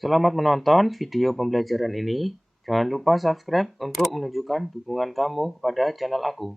Selamat menonton video pembelajaran ini. Jangan lupa subscribe untuk menunjukkan dukungan kamu kepada channel aku.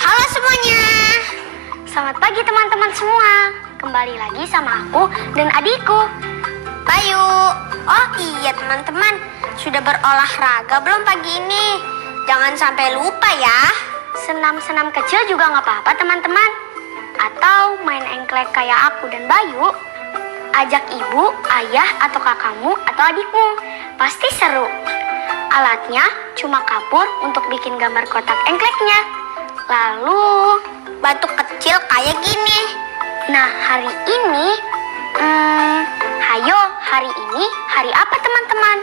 Halo semuanya, selamat pagi teman-teman semua. Kembali lagi sama aku dan adikku, Bayu. Oh iya teman-teman, sudah berolahraga belum pagi ini? Jangan sampai lupa ya. Senam-senam kecil juga nggak apa-apa teman-teman. Atau main engklek kayak aku dan Bayu. Ajak ibu, ayah, atau kakakmu, atau adikmu. Pasti seru. Alatnya cuma kapur untuk bikin gambar kotak engkleknya. Lalu batu kecil kayak gini. Nah hari ini, hayo hari ini hari apa teman-teman?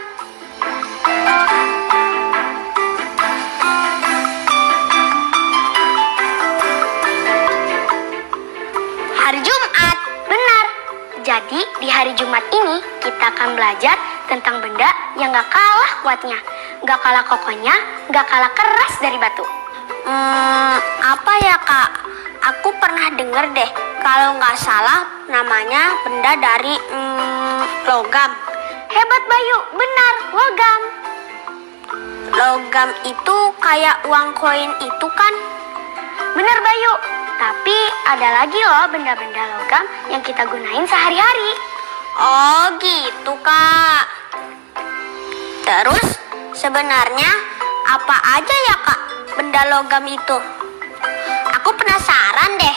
Hari Jumat, benar. Jadi di hari Jumat ini kita akan belajar tentang benda yang gak kalah kuatnya, gak kalah kokohnya, gak kalah keras dari batu. Apa ya kak? Aku pernah dengar deh, kalau nggak salah namanya benda dari logam. Hebat Bayu, benar, logam. Logam itu kayak uang koin itu kan? Benar Bayu, tapi ada lagi loh benda-benda logam yang kita gunain sehari-hari. Oh gitu kak. Terus sebenarnya apa aja ya kak benda logam itu? Aku penasaran deh.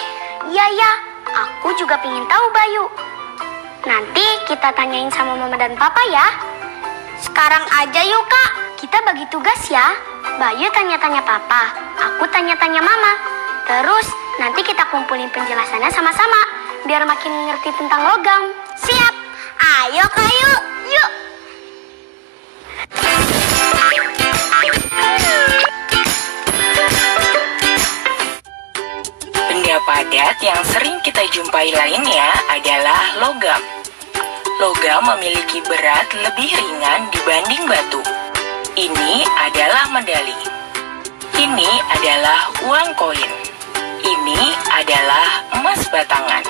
Iya, aku juga pingin tahu Bayu. Nanti kita tanyain sama mama dan papa ya. Sekarang aja yuk kak, kita bagi tugas ya. Bayu tanya-tanya papa, aku tanya-tanya mama. Terus nanti kita kumpulin penjelasannya sama-sama, biar makin ngerti tentang logam. Siap, ayo kak yuk. Benda padat yang sering kita jumpai lainnya adalah logam. Logam memiliki berat lebih ringan dibanding batu. Ini adalah medali. Ini adalah uang koin. Ini adalah emas batangan.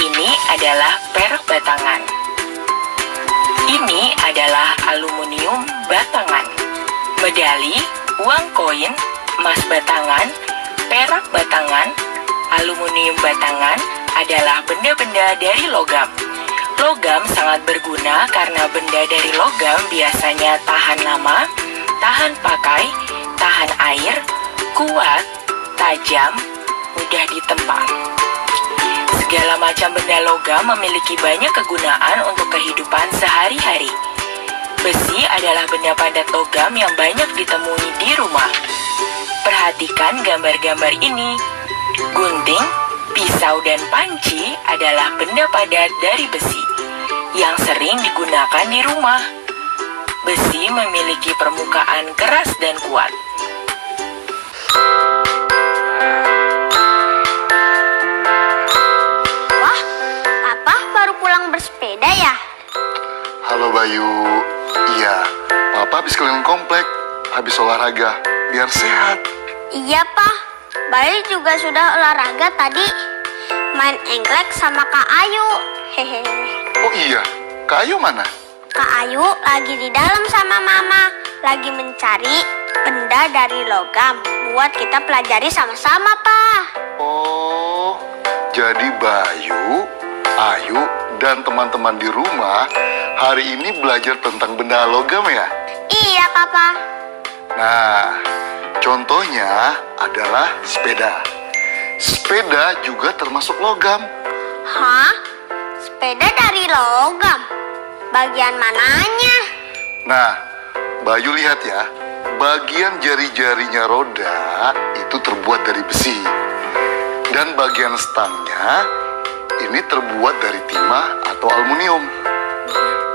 Ini adalah perak batangan. Ini adalah aluminium batangan. Medali, uang koin, emas batangan, perak batangan, aluminium batangan adalah benda-benda dari logam. Logam sangat berguna karena benda dari logam biasanya tahan lama, tahan pakai, tahan air, kuat, tajam, mudah ditempa. Segala macam benda logam memiliki banyak kegunaan untuk kehidupan sehari-hari. Besi adalah benda padat logam yang banyak ditemui di rumah. Perhatikan gambar-gambar ini. Gunting, pisau, dan panci adalah benda padat dari besi yang sering digunakan di rumah. Besi memiliki permukaan keras dan kuat. Wah, papa baru pulang bersepeda ya? Halo Bayu, iya, Papa habis keliling komplek, habis olahraga, biar sehat. Iya pak, Bayu juga sudah olahraga tadi. Main engklek sama Kak Ayu. Hehehe. Oh iya, Kak Ayu mana? Kak Ayu lagi di dalam sama mama, lagi mencari benda dari logam buat kita pelajari sama-sama pak. Oh, jadi Bayu, Ayu, dan teman-teman di rumah hari ini belajar tentang benda logam ya? Iya papa. Nah, contohnya adalah sepeda. Sepeda juga termasuk logam. Hah? Sepeda sepeda dari logam. Bagian mananya? Nah, Bayu lihat ya, bagian jari-jarinya roda itu terbuat dari besi. Dan bagian stangnya ini terbuat dari timah atau aluminium.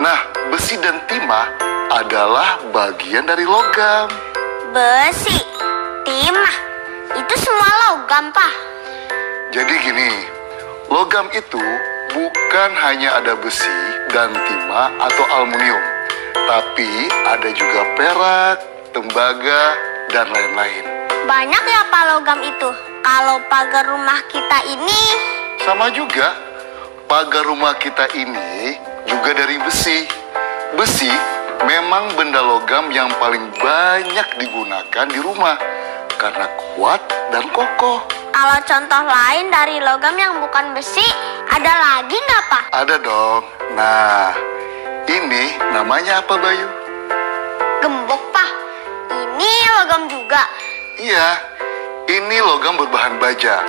Nah, besi dan timah adalah bagian dari logam. Besi, timah, itu semua logam, Pak. Jadi gini, logam itu bukan hanya ada besi dan timah atau aluminium, tapi ada juga perak, tembaga, dan lain-lain. Banyak ya Pak logam itu. Kalau pagar rumah kita ini... Sama juga, pagar rumah kita ini juga dari besi. Besi memang benda logam yang paling banyak digunakan di rumah karena kuat dan kokoh. Kalau contoh lain dari logam yang bukan besi, ada lagi nggak Pak? Ada dong. Nah, ini namanya apa, Bayu? Gembok Pak. Ini logam juga. Iya, ini logam berbahan baja.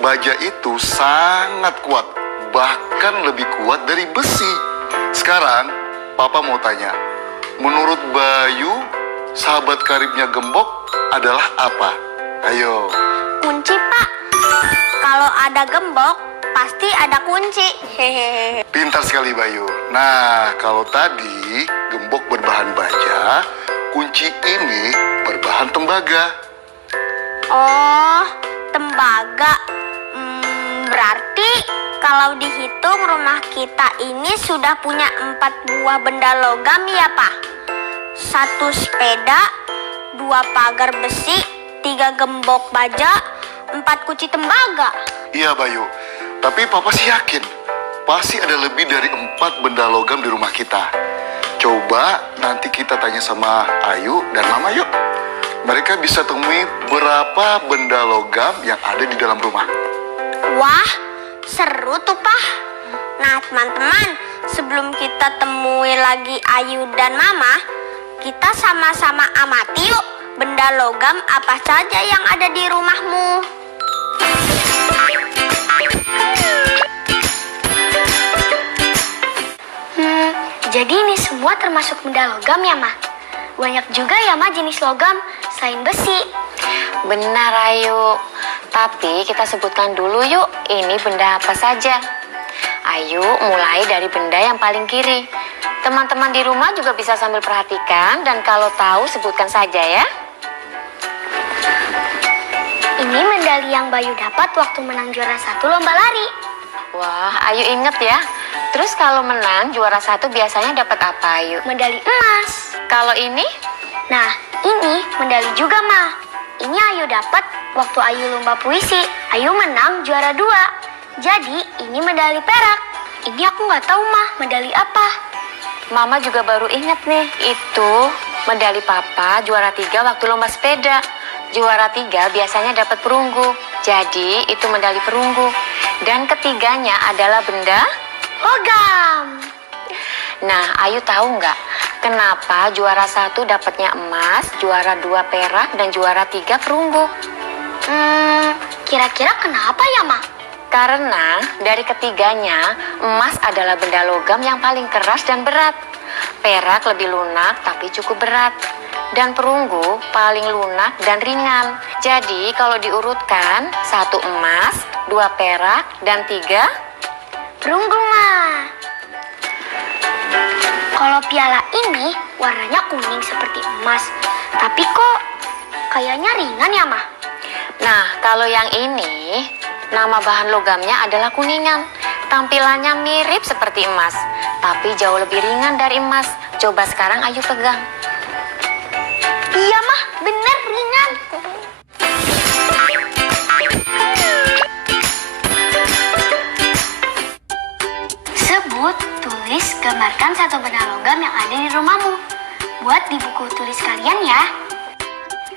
Baja itu sangat kuat, bahkan lebih kuat dari besi. Sekarang, Papa mau tanya, menurut Bayu, sahabat karibnya gembok adalah apa? Ayo. Kunci Pak. Kalau ada gembok, pasti ada kunci. Hehehe. Pintar sekali Bayu. Nah, kalau tadi gembok berbahan baja, kunci ini berbahan tembaga. Oh, tembaga. Berarti kalau dihitung rumah kita ini sudah punya 4 buah benda logam ya Pak? 1 sepeda, 2 pagar besi, 3 gembok baja, 4 kunci tembaga. Iya Bayu, tapi Papa sih yakin pasti ada lebih dari 4 benda logam di rumah kita. Coba nanti kita tanya sama Ayu dan Mama yuk. Mereka bisa temui berapa benda logam yang ada di dalam rumah. Wah, seru tuh Pak. Nah teman-teman, sebelum kita temui lagi Ayu dan Mama, kita sama-sama amati yuk benda logam apa saja yang ada di rumahmu. Jadi ini semua termasuk benda logam ya, Ma? Banyak juga ya, Ma, jenis logam selain besi. Benar, Ayu. Tapi kita sebutkan dulu yuk, ini benda apa saja. Ayu mulai dari benda yang paling kiri. Teman-teman di rumah juga bisa sambil perhatikan dan kalau tahu sebutkan saja ya. Ini medali yang Bayu dapat waktu menang juara 1 lomba lari. Wah, Ayu inget ya. Terus kalau menang juara 1 biasanya dapat apa, Ayu? Medali emas. Kalau ini? Nah, ini medali juga, Ma. Ini Ayu dapat waktu Ayu lomba puisi. Ayu menang juara 2. Jadi, ini medali perak. Ini aku nggak tahu, Ma, medali apa. Mama juga baru inget nih. Itu medali Papa juara 3 waktu lomba sepeda. Juara 3 biasanya dapat perunggu. Jadi, itu medali perunggu. Dan ketiganya adalah benda logam. Nah, Ayu tahu nggak kenapa juara 1 dapatnya emas, juara 2 perak, dan juara 3 perunggu? Kira-kira kenapa ya, Ma? Karena dari ketiganya, emas adalah benda logam yang paling keras dan berat. Perak lebih lunak tapi cukup berat. Dan perunggu paling lunak dan ringan. Jadi kalau diurutkan, 1 emas, 2 perak, dan 3 perunggu, Ma. Kalau piala ini warnanya kuning seperti emas. Tapi kok kayaknya ringan ya, Ma? Nah, kalau yang ini, nama bahan logamnya adalah kuningan. Tampilannya mirip seperti emas, tapi jauh lebih ringan dari emas. Coba sekarang Ayu pegang. Iya, Ma, bener ringan. Sebut, tulis, gambarkan satu benda logam yang ada di rumahmu. Buat di buku tulis kalian ya.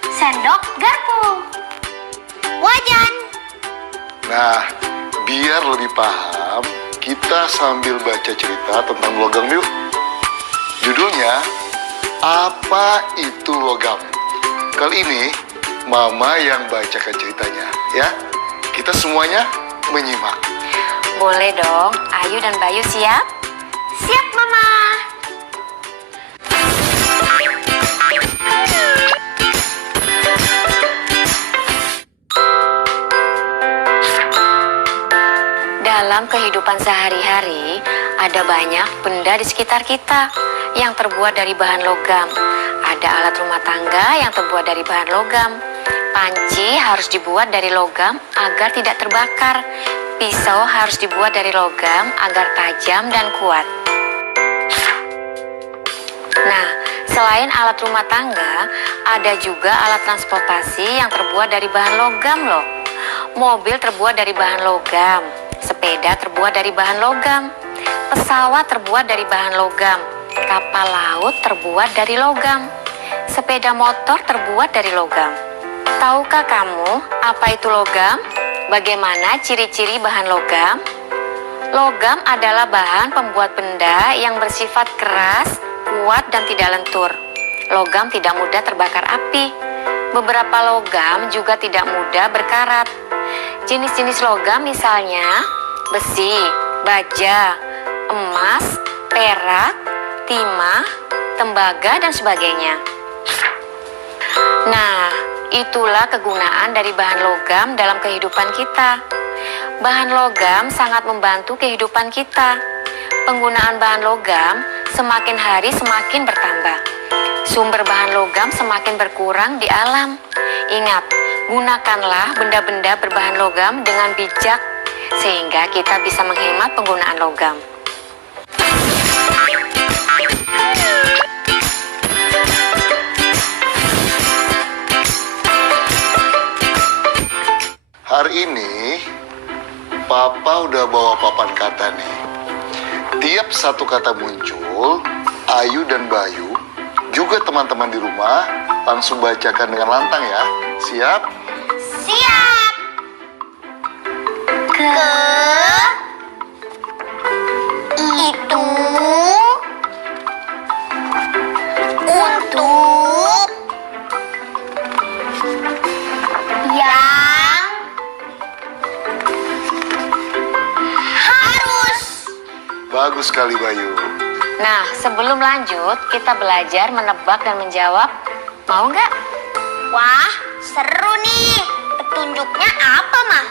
Sendok, garpu. Wajan. Nah, biar lebih paham, kita sambil baca cerita tentang logam yuk. Judulnya, Apa Itu Logam? Kali ini, Mama yang bacakan ceritanya, ya. Kita semuanya menyimak. Boleh dong, Ayu dan Bayu siap? Siap, Mama. Dalam kehidupan sehari-hari, ada banyak benda di sekitar kita yang terbuat dari bahan logam. Ada alat rumah tangga yang terbuat dari bahan logam. Panci harus dibuat dari logam agar tidak terbakar. Pisau harus dibuat dari logam agar tajam dan kuat. Nah, selain alat rumah tangga, ada juga alat transportasi yang terbuat dari bahan logam loh. Mobil terbuat dari bahan logam, sepeda terbuat dari bahan logam, pesawat terbuat dari bahan logam, kapal laut terbuat dari logam, sepeda motor terbuat dari logam. Tahukah kamu apa itu logam? Bagaimana ciri-ciri bahan logam? Logam adalah bahan pembuat benda yang bersifat keras, kuat, dan tidak lentur. Logam tidak mudah terbakar api. Beberapa logam juga tidak mudah berkarat. Jenis-jenis logam misalnya besi, baja, emas, perak, timah, tembaga, dan sebagainya. Nah, itulah kegunaan dari bahan logam dalam kehidupan kita. Bahan logam sangat membantu kehidupan kita. Penggunaan bahan logam semakin hari semakin bertambah. Sumber bahan logam semakin berkurang di alam. Ingat, gunakanlah benda-benda berbahan logam dengan bijak, sehingga kita bisa menghemat penggunaan logam. Hari ini, Papa udah bawa papan kata nih. Tiap satu kata muncul, Ayu dan Bayu, juga teman-teman di rumah, langsung bacakan dengan lantang ya. Siap? Siap. Ke itu untuk yang harus. Bagus sekali Bayu. Nah, sebelum lanjut, kita belajar menebak dan menjawab. Mau nggak? Wah, seru nih. Petunjuknya apa, Mah?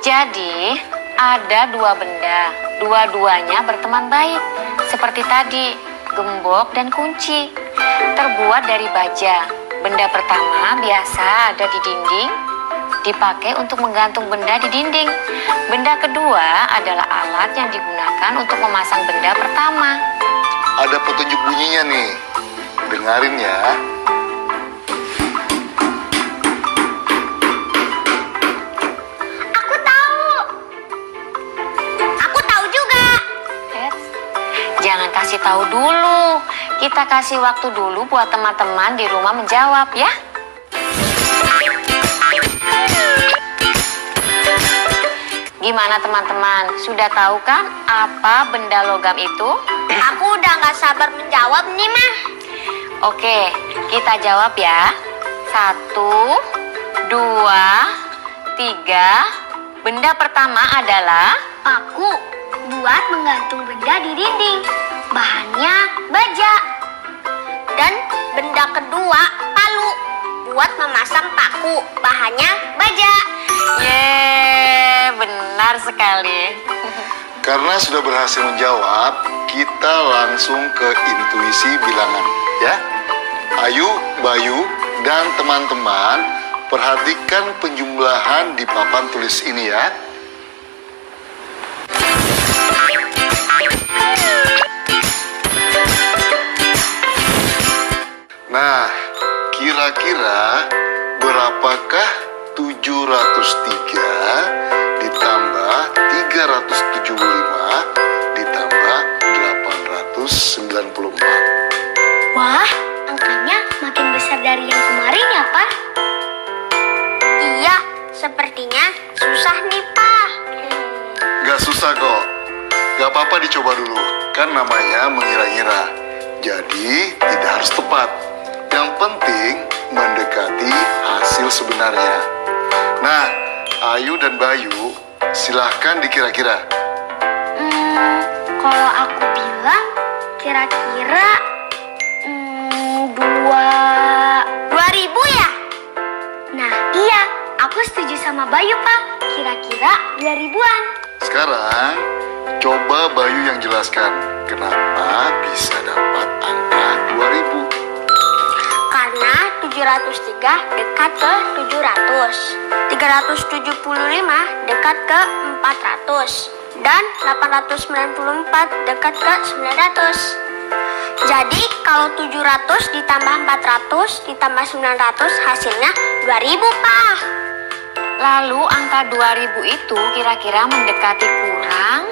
Jadi, ada dua benda. Dua-duanya berteman baik. Seperti tadi, gembok dan kunci. Terbuat dari baja. Benda pertama biasa ada di dinding, dipakai untuk menggantung benda di dinding. Benda kedua adalah alat yang digunakan untuk memasang benda pertama. Ada petunjuk bunyinya nih. Dengarin ya. Aku tahu. Aku tahu juga. Eits, jangan kasih tahu dulu. Kita kasih waktu dulu buat teman-teman di rumah menjawab ya. Gimana teman-teman? Sudah tahu kan apa benda logam itu? Aku udah gak sabar menjawab nih, Mah. Oke, kita jawab ya. 1, 2, 3. Benda pertama adalah Paku buat menggantung benda di dinding. Bahannya baja. Dan benda kedua palu buat memasang paku. Bahannya baja. Yeay, benar sekali. Karena sudah berhasil menjawab, kita langsung ke intuisi bilangan ya. Ayu, Bayu, dan teman-teman perhatikan penjumlahan di papan tulis ini ya. Nah, kira-kira berapakah 703 ditambah 375 ditambah 894? Wah, angkanya makin besar dari yang kemarin ya, Pak? Iya, sepertinya susah nih, Pak. Gak susah kok. Gak apa-apa dicoba dulu. Kan namanya mengira-ngira. Jadi tidak harus tepat. Yang penting mendekati hasil sebenarnya. Nah, Ayu dan Bayu, Silahkan dikira-kira. Kalau aku bilang kira-kira 2.000 ya? Nah iya, aku setuju sama Bayu Pak. Kira-kira 2.000-an. Sekarang, coba Bayu yang jelaskan kenapa bisa dapat angka 2000. Karena 703 dekat ke 700. 375 dekat ke 400. Dan 894 dekat ke 900. Jadi kalau 700 ditambah 400 ditambah 900 hasilnya 2.000 Pak. Lalu angka 2000 itu kira-kira mendekati kurang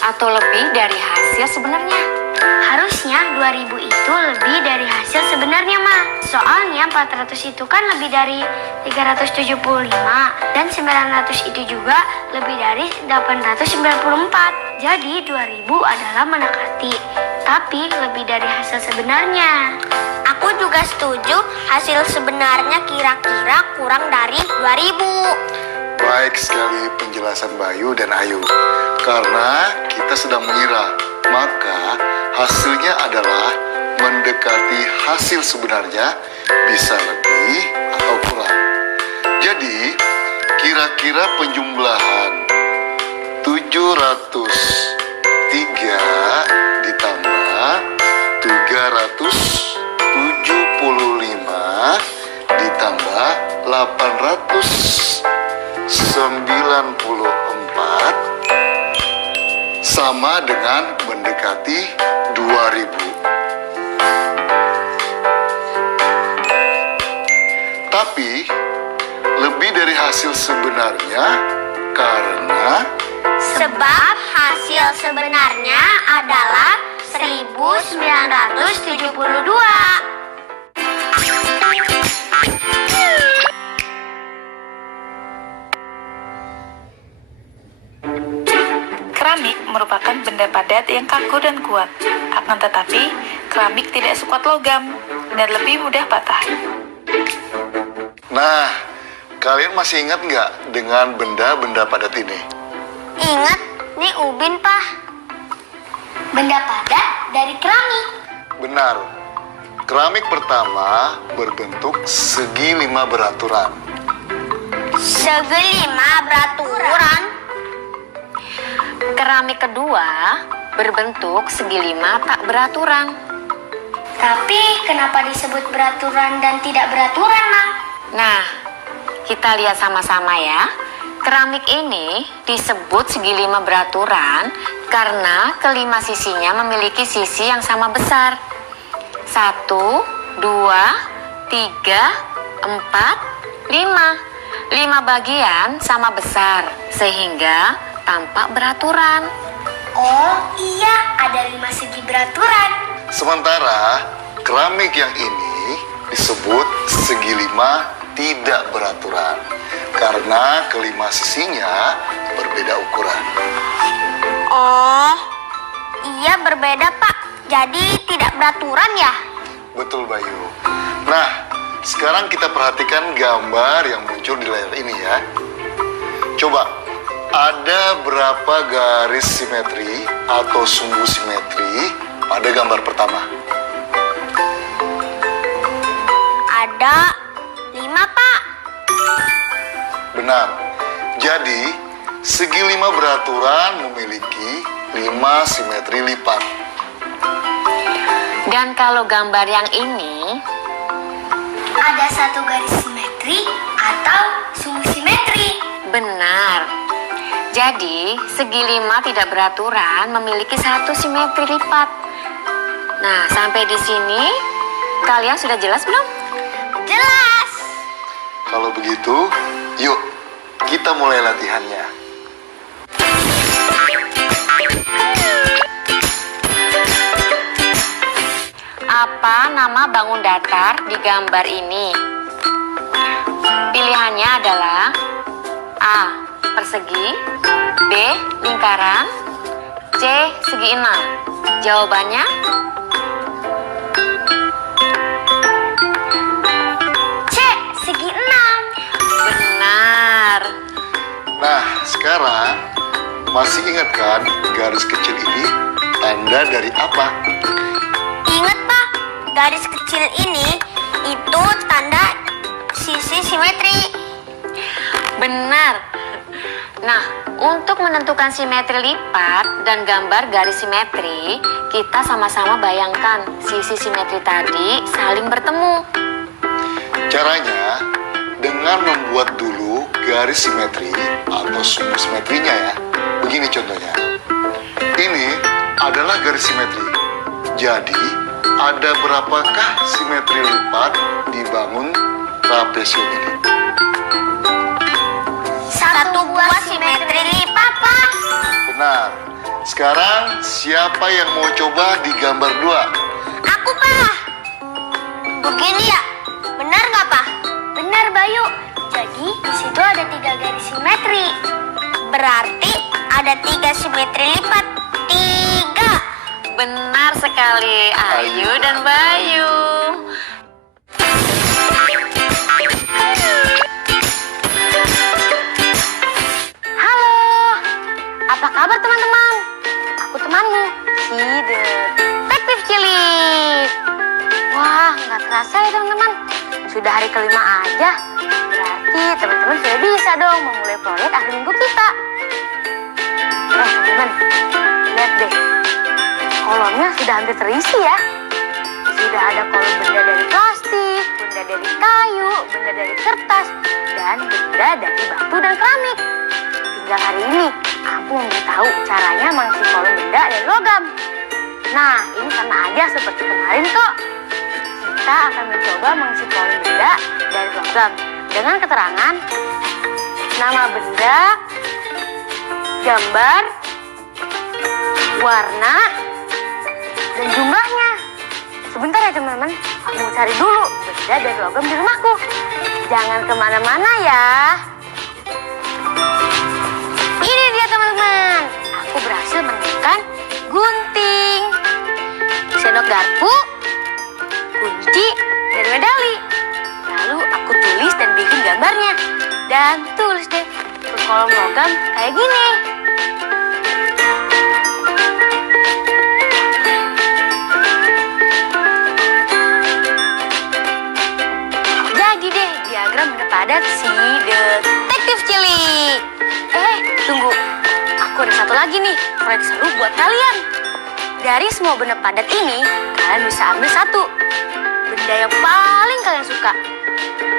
atau lebih dari hasil sebenarnya? Harusnya 2.000 itu lebih dari hasil sebenarnya, Ma. Soalnya 400 itu kan lebih dari 375 dan 900 itu juga lebih dari 894. Jadi 2.000 adalah mendekati, tapi lebih dari hasil sebenarnya. Aku juga setuju hasil sebenarnya kira-kira kurang dari 2.000. Baik sekali penjelasan Bayu dan Ayu. Karena kita sedang mengira, maka hasilnya adalah mendekati hasil sebenarnya, bisa lebih atau kurang. Jadi, kira-kira penjumlahan 703 ditambah 375 ditambah 894 sama dengan mendekati 2000. Tapi lebih dari hasil sebenarnya karena Sebab hasil sebenarnya adalah 1972. Keramik merupakan benda padat yang kaku dan kuat. Akan tetapi, keramik tidak sekuat logam dan lebih mudah patah. Nah, kalian masih ingat nggak dengan benda-benda padat ini? Ingat, nih ubin, Pak. Benda padat dari keramik. Benar. Keramik pertama berbentuk segi 5 beraturan. Segi 5 beraturan. Keramik kedua berbentuk segi 5 tak beraturan. Tapi kenapa disebut beraturan dan tidak beraturan, Mang? Nah, kita lihat sama-sama ya. Keramik ini disebut segi 5 beraturan karena kelima sisinya memiliki sisi yang sama besar. 1, 2, 3, 4, 5. 5 bagian sama besar sehingga tampak beraturan. Oh iya, ada 5 segi beraturan. Sementara keramik yang ini disebut segi 5 tidak beraturan karena kelima sisinya berbeda ukuran. Oh, iya berbeda, Pak. Jadi tidak beraturan ya? Betul, Bayu. Nah, sekarang kita perhatikan gambar yang muncul di layar ini ya. Coba, ada berapa garis simetri atau sumbu simetri pada gambar pertama? Ada 5, Pak. Benar. Jadi, segi 5 beraturan memiliki 5 simetri lipat. Dan kalau gambar yang ini, Ada 1 garis simetri atau sumbu simetri. benar. Jadi, segi 5 tidak beraturan memiliki 1 simetri lipat. Nah, sampai di sini kalian sudah jelas belum? Jelas. Kalau begitu, yuk kita mulai latihannya. Apa nama bangun datar di gambar ini? Pilihannya adalah A. Persegi, B. Lingkaran, C. Segi 6. Jawabannya C, segi 6. benar. Nah, sekarang masih ingat kan garis kecil ini tanda dari apa? Ingat Pak, garis kecil ini itu tanda sisi simetri. Benar. Nah, untuk menentukan simetri lipat dan gambar garis simetri, kita sama-sama bayangkan sisi simetri tadi saling bertemu. Caranya dengan membuat dulu garis simetri atau sumber simetrinya ya. Begini contohnya. Ini adalah garis simetri. Jadi, ada berapakah simetri lipat dibangun trapesium ini? Satu buah simetri lipat, Pak. Benar. Sekarang siapa yang mau coba di gambar 2? Aku, Pak. Begini ya? Benar nggak, Pak? Benar, Bayu. Jadi, di situ ada 3 garis simetri. Berarti ada 3 simetri lipat. 3. Benar sekali, Ayu dan Bayu. Halo, apa kabar teman-teman? Aku temanmu, si Detektif Cilik. Wah, nggak terasa ya teman-teman. Sudah hari kelima aja. Berarti teman-teman sudah bisa dong memulai proyek akhir minggu kita. Teman-teman, lihat deh. Kolomnya sudah hampir terisi ya. Sudah ada kolom benda dari plastik, benda dari kayu, benda dari kertas, dan benda dari batu dan keramik. Tinggal hari ini aku memberitahu caranya mengisi kolom benda dari logam. Nah, ini sama aja seperti kemarin kok. Kita akan mencoba mengisi kolom benda dari logam dengan keterangan nama benda, gambar, warna, dan jumlahnya. Sebentar ya teman-teman, aku mau cari dulu benda dari logam di rumahku. Jangan kemana-mana ya. Ini dia teman-teman, aku berhasil menemukan gunting, sendok garpu, kunci, dan medali. Lalu aku tulis dan bikin gambarnya. Dan tulis deh ke kolom logam kayak gini. Jadi deh diagram benda padat si Detektif Cilik. Tunggu. Aku ada satu lagi nih, proyek seru buat kalian. Dari semua benda padat ini, kalian bisa ambil satu benda yang paling kalian suka.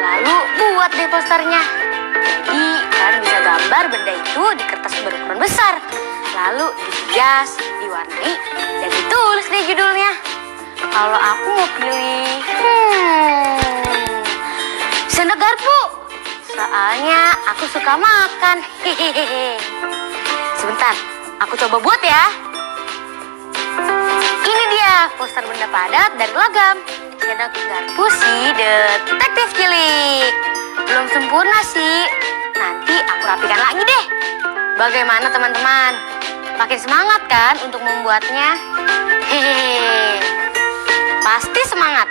Lalu buat deh posternya. Jadi kalian bisa gambar benda itu di kertas berukuran besar. Lalu dihias, diwarnai, dan ditulis deh judulnya. Kalau aku mau pilih sendok garpu. Soalnya aku suka makan. Hehehe. Sebentar, aku coba buat ya. Ini dia poster benda padat dari logam. Sendok garpu si Detektif Cilik. Belum sempurna sih. Nanti aku rapikan lagi deh. Bagaimana teman-teman? Makin semangat kan untuk membuatnya? Hehehe. Pasti semangat.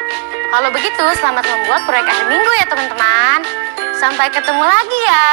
Kalau begitu, selamat membuat proyek akhir minggu ya teman-teman. Sampai ketemu lagi ya.